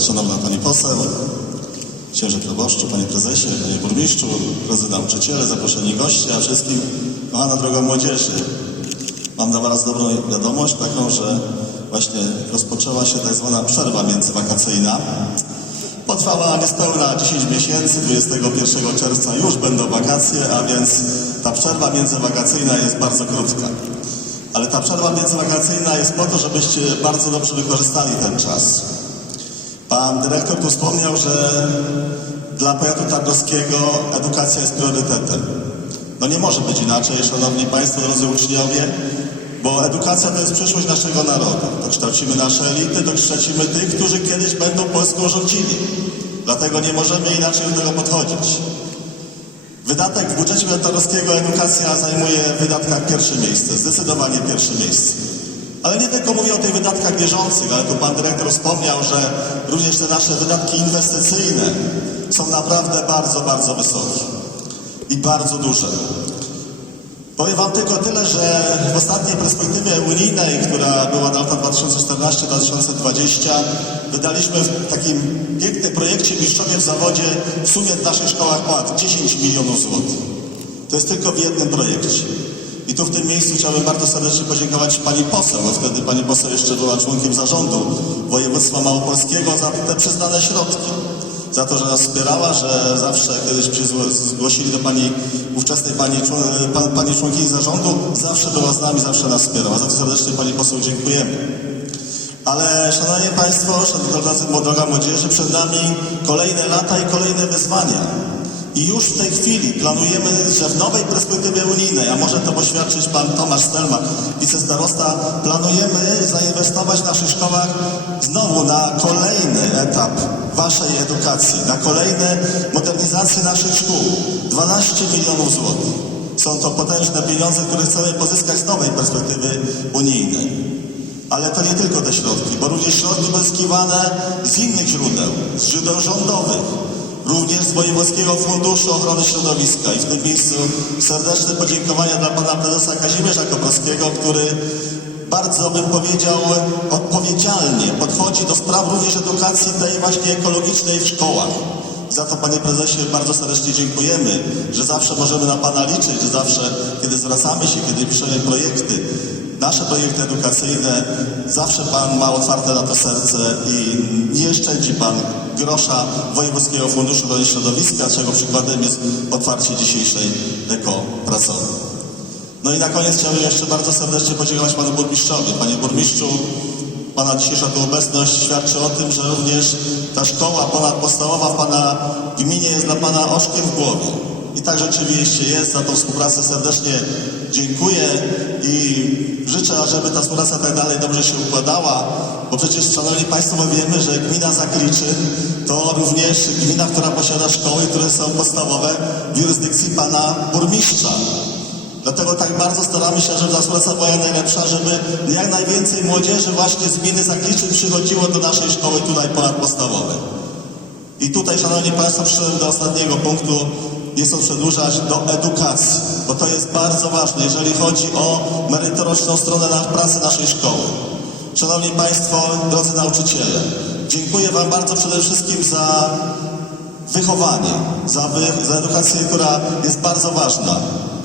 szanowna pani poseł, księże proboszczu, panie prezesie, panie burmistrzu, drodzy nauczyciele, zaproszeni goście, a wszystkim kochana droga młodzieży. Mam dla was dobrą wiadomość, taką, że właśnie rozpoczęła się tak zwana przerwa międzywakacyjna. Potrwała niespełna 10 miesięcy, 21 czerwca już będą wakacje, a więc ta przerwa międzywakacyjna jest bardzo krótka. Ale ta przerwa międzywakacyjna jest po to, żebyście bardzo dobrze wykorzystali ten czas. Pan dyrektor tu wspomniał, że dla powiatu tarnowskiego edukacja jest priorytetem. No nie może być inaczej, szanowni państwo, drodzy uczniowie, bo edukacja to jest przyszłość naszego narodu. To kształcimy nasze elity, to kształcimy tych, którzy kiedyś będą Polską rządzili. Dlatego nie możemy inaczej do tego podchodzić. Wydatek w budżecie tarnowskiego edukacja zajmuje w wydatkach pierwsze miejsce, zdecydowanie pierwsze miejsce. Ale nie tylko mówię o tych wydatkach bieżących, ale tu pan dyrektor wspomniał, że również te nasze wydatki inwestycyjne są naprawdę bardzo, bardzo wysokie i bardzo duże. Powiem wam tylko tyle, że w ostatniej perspektywie unijnej, która była na lata 2014-2020, wydaliśmy w takim pięknym projekcie Mistrzowie w Zawodzie w sumie w naszych szkołach ponad 10 milionów złotych. To jest tylko w jednym projekcie. I tu w tym miejscu chciałbym bardzo serdecznie podziękować pani poseł, bo wtedy pani poseł jeszcze była członkiem zarządu województwa małopolskiego za te przyznane środki. Za to, że nas wspierała, że zawsze kiedyś przyzło- zgłosili do pani ówczesnej pani, pan, pani członkini zarządu, zawsze była z nami, zawsze nas wspierała. Za to serdecznie pani poseł dziękujemy. Ale szanowni Państwo, szanowni droga młodzieży, przed nami kolejne lata i kolejne wyzwania. I już w tej chwili planujemy, że w nowej perspektywie unijnej, a może to poświadczyć pan Tomasz Stelmach, wicestarosta, planujemy zainwestować w naszych szkołach znowu na kolejny etap waszej edukacji, na kolejne modernizacje naszych szkół. 12 milionów złotych. Są to potężne pieniądze, które chcemy pozyskać z nowej perspektywy unijnej. Ale to nie tylko te środki, bo również środki pozyskiwane z innych źródeł, z źródeł rządowych, również z Wojewódzkiego Funduszu Ochrony Środowiska. I w tym miejscu serdeczne podziękowania dla pana prezesa Kazimierza Koprowskiego, który bardzo bym powiedział odpowiedzialnie podchodzi do spraw również edukacji tej właśnie ekologicznej w szkołach. Za to, panie prezesie, bardzo serdecznie dziękujemy, że zawsze możemy na pana liczyć, że zawsze, kiedy zwracamy się, kiedy piszemy projekty, nasze projekty edukacyjne, zawsze Pan ma otwarte na to serce i nie szczędzi Pan grosza Wojewódzkiego Funduszu Ochrony Środowiska, czego przykładem jest otwarcie dzisiejszej ekopracowy. No i na koniec chciałbym jeszcze bardzo serdecznie podziękować Panu Burmistrzowi. Panie Burmistrzu, Pana dzisiejsza tu obecność świadczy o tym, że również ta szkoła ponadpodstawowa w Pana gminie jest dla Pana oczkiem w głowie. I tak rzeczywiście jest. Za tą współpracę serdecznie dziękuję i życzę, żeby ta współpraca tak dalej dobrze się układała, bo przecież, Szanowni Państwo, my wiemy, że gmina Zakliczyn to również gmina, która posiada szkoły, które są podstawowe w jurysdykcji Pana Burmistrza. Dlatego tak bardzo staramy się, żeby ta współpraca była najlepsza, żeby jak najwięcej młodzieży właśnie z gminy Zakliczyn przychodziło do naszej szkoły tutaj ponadpodstawowej. I tutaj, Szanowni Państwo, przyszedłem do ostatniego punktu, nie chcę przedłużać, do edukacji, bo to jest bardzo ważne, jeżeli chodzi o merytoryczną stronę na pracy naszej szkoły. Szanowni Państwo, drodzy nauczyciele, dziękuję Wam bardzo przede wszystkim za wychowanie, za, wy, za edukację, która jest bardzo ważna,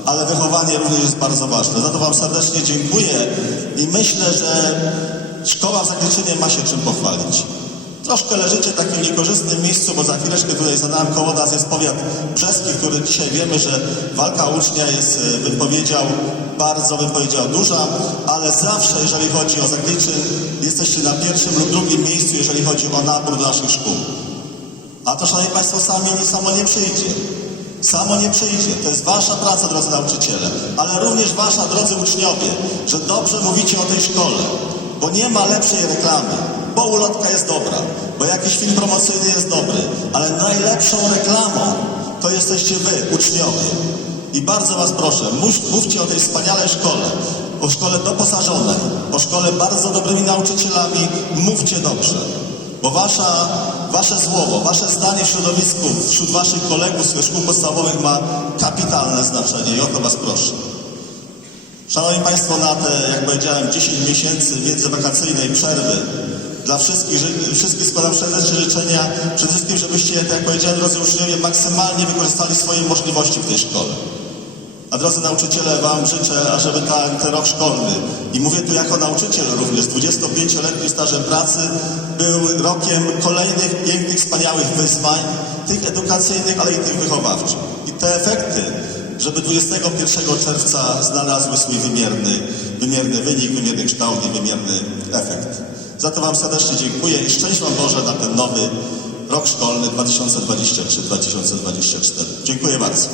ale wychowanie również jest bardzo ważne. Za to Wam serdecznie dziękuję i myślę, że szkoła w Zakryczynie ma się czym pochwalić. Troszkę leżycie w takim niekorzystnym miejscu, bo za chwileczkę tutaj za nami koło nas jest powiat brzeski, który dzisiaj wiemy, że walka ucznia jest, e, bym powiedział, bardzo, bym powiedział, duża, ale zawsze, jeżeli chodzi o Zakliczyn, jesteście na pierwszym lub drugim miejscu, jeżeli chodzi o nabór do naszych szkół. A to, Szanowni Państwo, sami samo nie przyjdzie. Samo nie przyjdzie. To jest wasza praca, drodzy nauczyciele, ale również wasza, drodzy uczniowie, że dobrze mówicie o tej szkole, bo nie ma lepszej reklamy, bo ulotka jest dobra, bo jakiś film promocyjny jest dobry, ale najlepszą reklamą to jesteście wy, uczniowie. I bardzo was proszę, mów- mówcie o tej wspaniałej szkole, o szkole doposażonej, o szkole bardzo dobrymi nauczycielami, mówcie dobrze. Bo wasza, wasze słowo, wasze zdanie w środowisku, wśród waszych kolegów ze szkół podstawowych ma kapitalne znaczenie i o to was proszę. Szanowni Państwo, na te, jak powiedziałem, 10 miesięcy międzywakacyjnej przerwy Dla wszystkich, ży- wszystkich składam serdecznie życzenia, przede wszystkim, żebyście, tak jak powiedziałem, drodzy uczniowie, maksymalnie wykorzystali swoje możliwości w tej szkole. A drodzy nauczyciele, Wam życzę, ażeby ta, ten rok szkolny, i mówię tu jako nauczyciel również, z 25-letnim stażem pracy, był rokiem kolejnych pięknych, wspaniałych wyzwań, tych edukacyjnych, ale i tych wychowawczych. I te efekty, żeby 21 czerwca znalazły swój wymierny, wymierny wynik, wymierny kształt i wymierny efekt. Za to Wam serdecznie dziękuję i szczęść Wam Boże na ten nowy rok szkolny 2023-2024. Dziękuję bardzo.